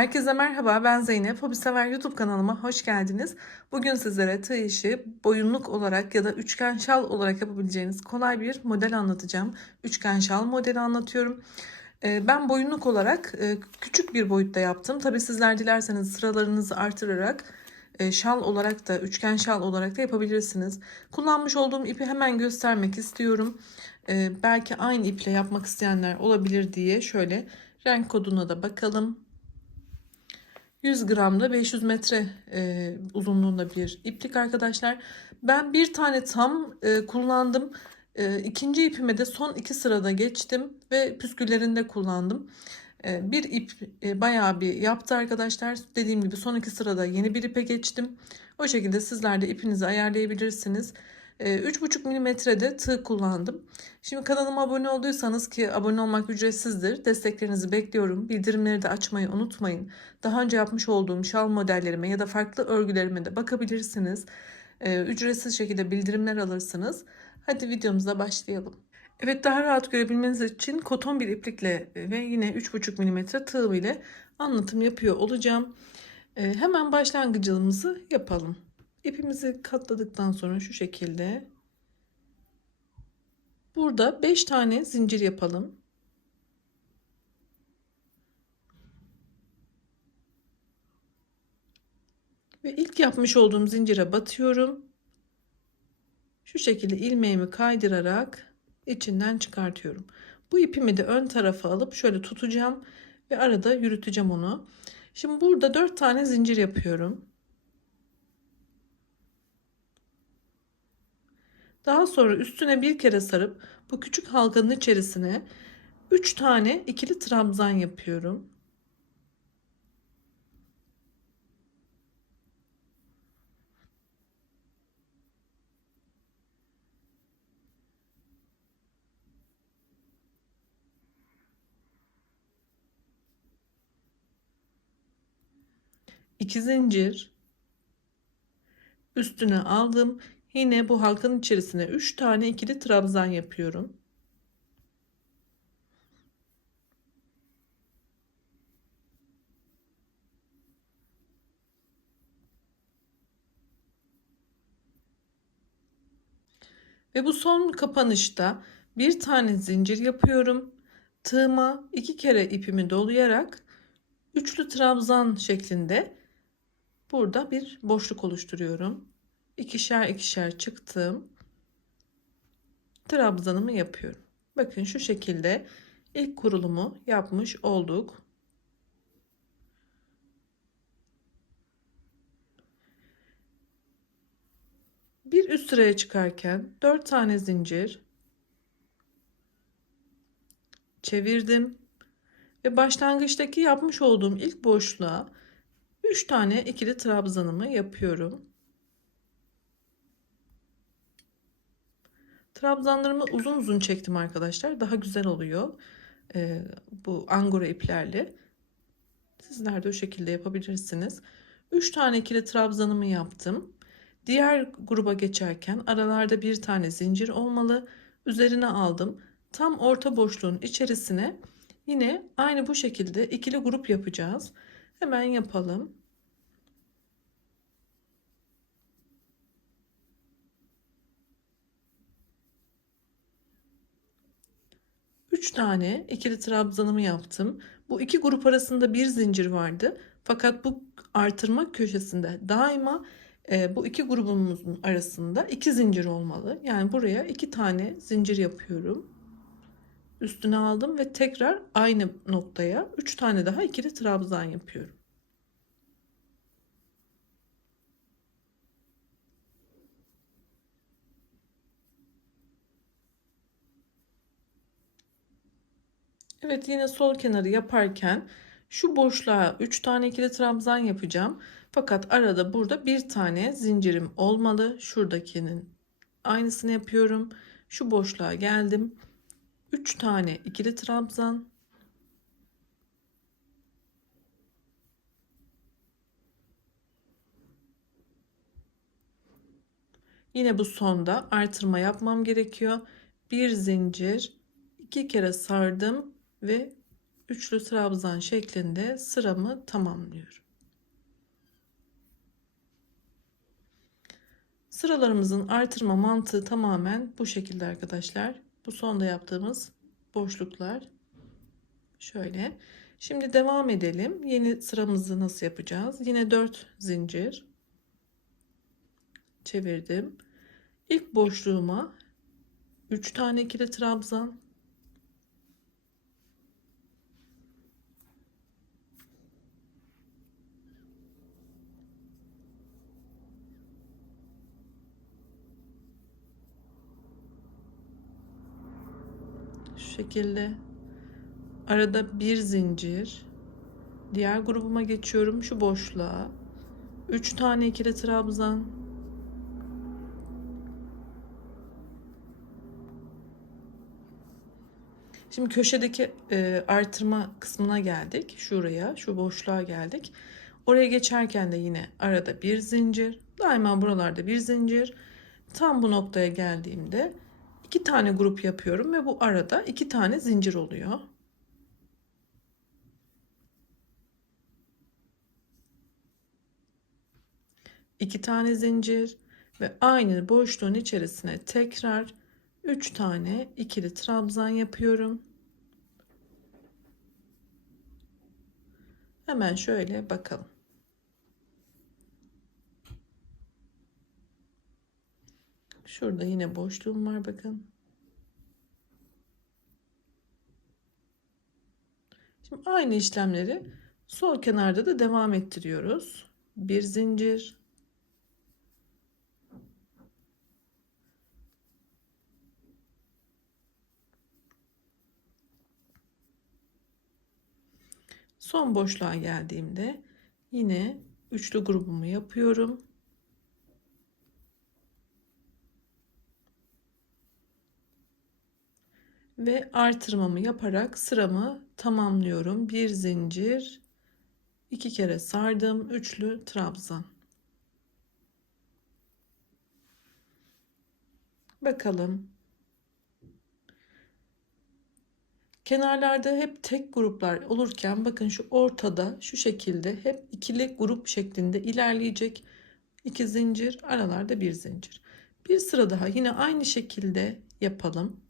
Herkese merhaba, ben Zeynep. Hobisever YouTube kanalıma hoş geldiniz. Bugün sizlere tığ işi boyunluk olarak ya da üçgen şal olarak yapabileceğiniz kolay bir model anlatacağım. Üçgen şal modeli anlatıyorum. Ben boyunluk olarak küçük bir boyutta yaptım. Tabii sizler dilerseniz sıralarınızı artırarak şal olarak da üçgen şal olarak da yapabilirsiniz. Kullanmış olduğum ipi hemen göstermek istiyorum. Belki aynı iple yapmak isteyenler olabilir diye şöyle renk koduna da bakalım. 100 gramda 500 metre uzunluğunda bir iplik arkadaşlar. Ben bir tane tam kullandım. İkinci ipime de son iki sırada geçtim ve püsküllerinde kullandım. Bir ip bayağı bir yaptı arkadaşlar. Dediğim gibi son iki sırada yeni bir ipe geçtim. O şekilde sizler de ipinizi ayarlayabilirsiniz. 3,5 milimetrede tığ kullandım. Şimdi kanalıma abone olduysanız, ki abone olmak ücretsizdir, desteklerinizi bekliyorum. Bildirimleri de açmayı unutmayın. Daha önce yapmış olduğum şal modellerime ya da farklı örgülerime de bakabilirsiniz. Ücretsiz şekilde bildirimler alırsınız. Hadi videomuza başlayalım. Evet, daha rahat görebilmeniz için koton bir iplikle ve yine 3,5 milimetre tığ ile anlatım yapıyor olacağım. Hemen başlangıcımızı yapalım. İpimizi katladıktan sonra şu şekilde burada 5 tane zincir yapalım. Ve ilk yapmış olduğum zincire batıyorum. Şu şekilde ilmeğimi kaydırarak içinden çıkartıyorum. Bu ipimi de ön tarafa alıp şöyle tutacağım ve arada yürüteceğim onu. Şimdi burada 4 tane zincir yapıyorum. Daha sonra üstüne bir kere sarıp bu küçük halkanın içerisine 3 tane ikili trabzan yapıyorum. İki zincir üstüne aldım. Yine bu halkanın içerisine 3 tane ikili trabzan yapıyorum. Ve bu son kapanışta bir tane zincir yapıyorum. Tığıma 2 kere ipimi dolayarak üçlü trabzan şeklinde burada bir boşluk oluşturuyorum. İkişer ikişer çıktım. Trabzanımı yapıyorum. Bakın şu şekilde ilk kurulumu yapmış olduk. Bir üst sıraya çıkarken 4 tane zincir çevirdim ve başlangıçtaki yapmış olduğum ilk boşluğa 3 tane ikili trabzanımı yapıyorum. Trabzanlarımı uzun uzun çektim arkadaşlar. Daha güzel oluyor. Bu angora iplerle. Sizler de o şekilde yapabilirsiniz. 3 tane ikili trabzanımı yaptım. Diğer gruba geçerken aralarda bir tane zincir olmalı. Üzerine aldım. Tam orta boşluğun içerisine yine aynı bu şekilde ikili grup yapacağız. Hemen yapalım. 3 tane ikili trabzanımı yaptım. Bu iki grup arasında bir zincir vardı. Fakat bu artırma köşesinde daima bu iki grubumuzun arasında iki zincir olmalı. Yani buraya iki tane zincir yapıyorum. Üstüne aldım ve tekrar aynı noktaya 3 tane daha ikili trabzan yapıyorum. Evet, yine sol kenarı yaparken şu boşluğa 3 tane ikili trabzan yapacağım. Fakat arada burada bir tane zincirim olmalı. Şuradakinin aynısını yapıyorum. Şu boşluğa geldim. 3 tane ikili trabzan. Yine bu sonda artırma yapmam gerekiyor. Bir zincir, iki kere sardım ve üçlü trabzan şeklinde sıramı tamamlıyorum. Sıralarımızın artırma mantığı tamamen bu şekilde arkadaşlar. Bu sonda yaptığımız boşluklar. Şöyle. Şimdi devam edelim. Yeni sıramızı nasıl yapacağız? Yine 4 zincir çevirdim. İlk boşluğuma 3 tane ikili trabzan, şu şekilde arada bir zincir, diğer grubuma geçiyorum, şu boşluğa 3 tane ikili trabzan, şimdi köşedeki artırma kısmına geldik, şuraya, şu boşluğa geldik. Oraya geçerken de yine arada bir zincir, daima buralarda bir zincir. Tam bu noktaya geldiğimde 2 tane grup yapıyorum ve bu arada 2 tane zincir oluyor. İki tane zincir ve aynı boşluğun içerisine tekrar 3 tane ikili trabzan yapıyorum. Hemen şöyle bakalım. Şurada yine boşluğum var, bakın. Şimdi aynı işlemleri sol kenarda da devam ettiriyoruz. Bir zincir, son boşluğa geldiğimde yine üçlü grubumu yapıyorum. Ve artırmamı yaparak sıramı tamamlıyorum. Bir zincir, 2 kere sardım, üçlü trabzan. Bakalım. Kenarlarda hep tek gruplar olurken bakın şu ortada şu şekilde hep ikili grup şeklinde ilerleyecek. 2 zincir, aralarda bir zincir. Bir sıra daha yine aynı şekilde yapalım.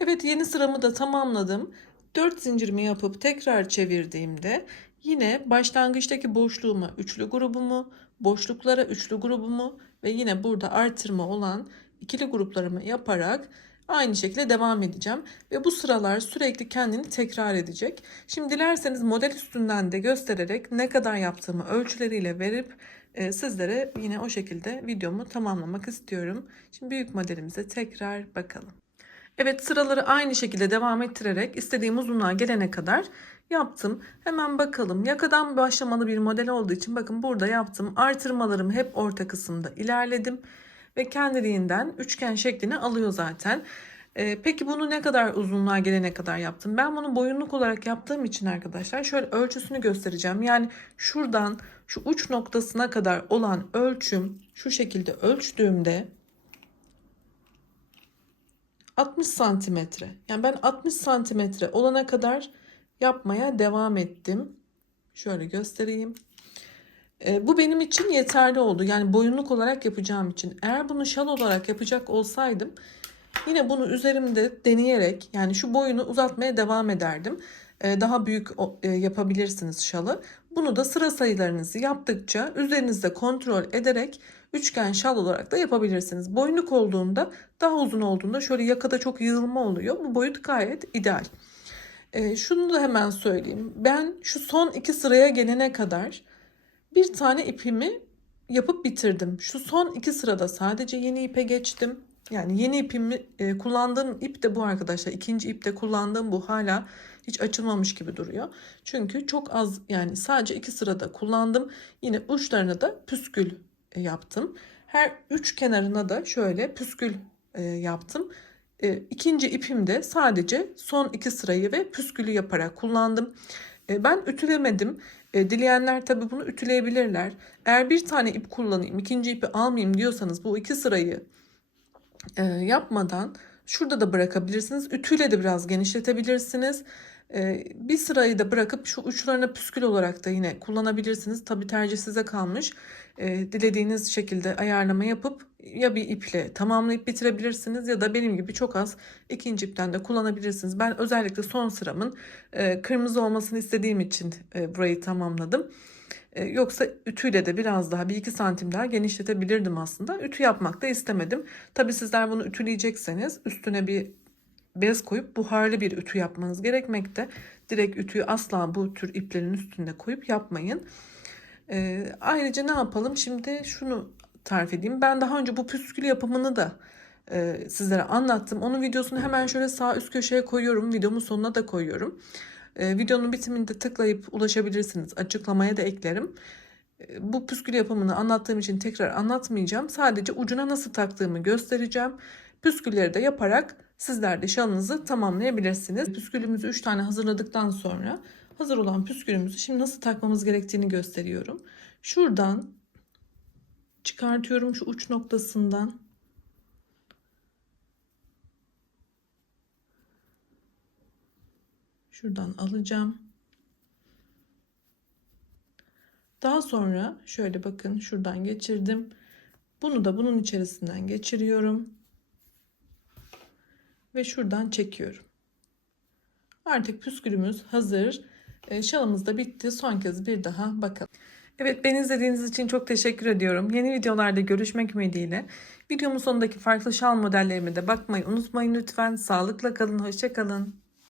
Evet, yeni sıramı da tamamladım. 4 zincirimi yapıp tekrar çevirdiğimde yine başlangıçtaki boşluğuma üçlü grubumu, boşluklara üçlü grubumu ve yine burada artırma olan ikili gruplarımı yaparak aynı şekilde devam edeceğim. Ve bu sıralar sürekli kendini tekrar edecek. Şimdi dilerseniz model üstünden de göstererek ne kadar yaptığımı ölçüleriyle verip sizlere yine o şekilde videomu tamamlamak istiyorum. Şimdi büyük modelimize tekrar bakalım. Evet, sıraları aynı şekilde devam ettirerek istediğim uzunluğa gelene kadar yaptım. Hemen bakalım. Yakadan başlamalı bir model olduğu için bakın burada yaptım. Artırmalarım hep orta kısımda ilerledim. Ve kendiliğinden üçgen şeklini alıyor zaten. Peki bunu ne kadar uzunluğa gelene kadar yaptım? Ben bunu boyunluk olarak yaptığım için arkadaşlar şöyle ölçüsünü göstereceğim. Yani şuradan şu uç noktasına kadar olan ölçüm şu şekilde ölçtüğümde 60 santimetre. Yani ben 60 santimetre olana kadar yapmaya devam ettim. Şöyle göstereyim. Bu benim için yeterli oldu. Yani boyunluk olarak yapacağım için. Eğer bunu şal olarak yapacak olsaydım yine bunu üzerimde deneyerek yani şu boyunu uzatmaya devam ederdim. Daha büyük yapabilirsiniz şalı. Bunu da sıra sayılarınızı yaptıkça üzerinizde kontrol ederek üçgen şal olarak da yapabilirsiniz. Boyunluk olduğunda daha uzun olduğunda şöyle yakada çok yığılma oluyor. Bu boyut gayet ideal. Şunu da hemen söyleyeyim. Ben şu son 2 sıraya gelene kadar bir tane ipimi yapıp bitirdim. Şu son 2 sırada sadece yeni ipe geçtim. Yani yeni ipimi kullandığım ip de bu arkadaşlar. İkinci ipte kullandığım bu hala hiç açılmamış gibi duruyor. Çünkü çok az yani sadece 2 sırada kullandım. Yine uçlarına da püskül yaptım. Her 3 kenarına da şöyle püskül yaptım. İkinci ipimde sadece son 2 sırayı ve püskülü yaparak kullandım. Ben ütülemedim. Dileyenler tabii bunu ütüleyebilirler. Eğer bir tane ip kullanayım, ikinci ipi almayayım diyorsanız bu 2 sırayı yapmadan şurada da bırakabilirsiniz. Ütüyle de biraz genişletebilirsiniz. Bir sırayı da bırakıp şu uçlarına püskül olarak da yine kullanabilirsiniz. Tabii tercih size kalmış. Dilediğiniz şekilde ayarlama yapıp ya bir iple tamamlayıp bitirebilirsiniz ya da benim gibi çok az ikinci ipten de kullanabilirsiniz. Ben özellikle son sıramın kırmızı olmasını istediğim için burayı tamamladım. Yoksa ütüyle de biraz daha 1-2 santim daha genişletebilirdim aslında. Ütü yapmak da istemedim. Tabii sizler bunu ütüleyecekseniz üstüne bir bez koyup buharlı bir ütü yapmanız gerekmekte. Direkt ütüyü asla bu tür iplerin üstünde koyup yapmayın. Ayrıca ne yapalım? Şimdi şunu tarif edeyim. Ben daha önce bu püskül yapımını da sizlere anlattım. Onun videosunu hemen şöyle sağ üst köşeye koyuyorum. Videomun sonuna da koyuyorum. Videonun bitiminde tıklayıp ulaşabilirsiniz. Açıklamaya da eklerim. Bu püskül yapımını anlattığım için tekrar anlatmayacağım. Sadece ucuna nasıl taktığımı göstereceğim. Püskülleri de yaparak sizler de şalınızı tamamlayabilirsiniz. Püskülümüzü 3 tane hazırladıktan sonra hazır olan püskülümüzü şimdi nasıl takmamız gerektiğini gösteriyorum. Şuradan çıkartıyorum şu uç noktasından. Şuradan alacağım. Daha sonra şöyle bakın şuradan geçirdim. Bunu da bunun içerisinden geçiriyorum. Ve şuradan çekiyorum. Artık püskülümüz hazır. Şalımız da bitti. Son kez bir daha bakalım. Evet, beni izlediğiniz için çok teşekkür ediyorum. Yeni videolarda görüşmek ümidiyle. Videomun sonundaki farklı şal modellerime de bakmayı unutmayın lütfen. Sağlıkla kalın, hoşça kalın.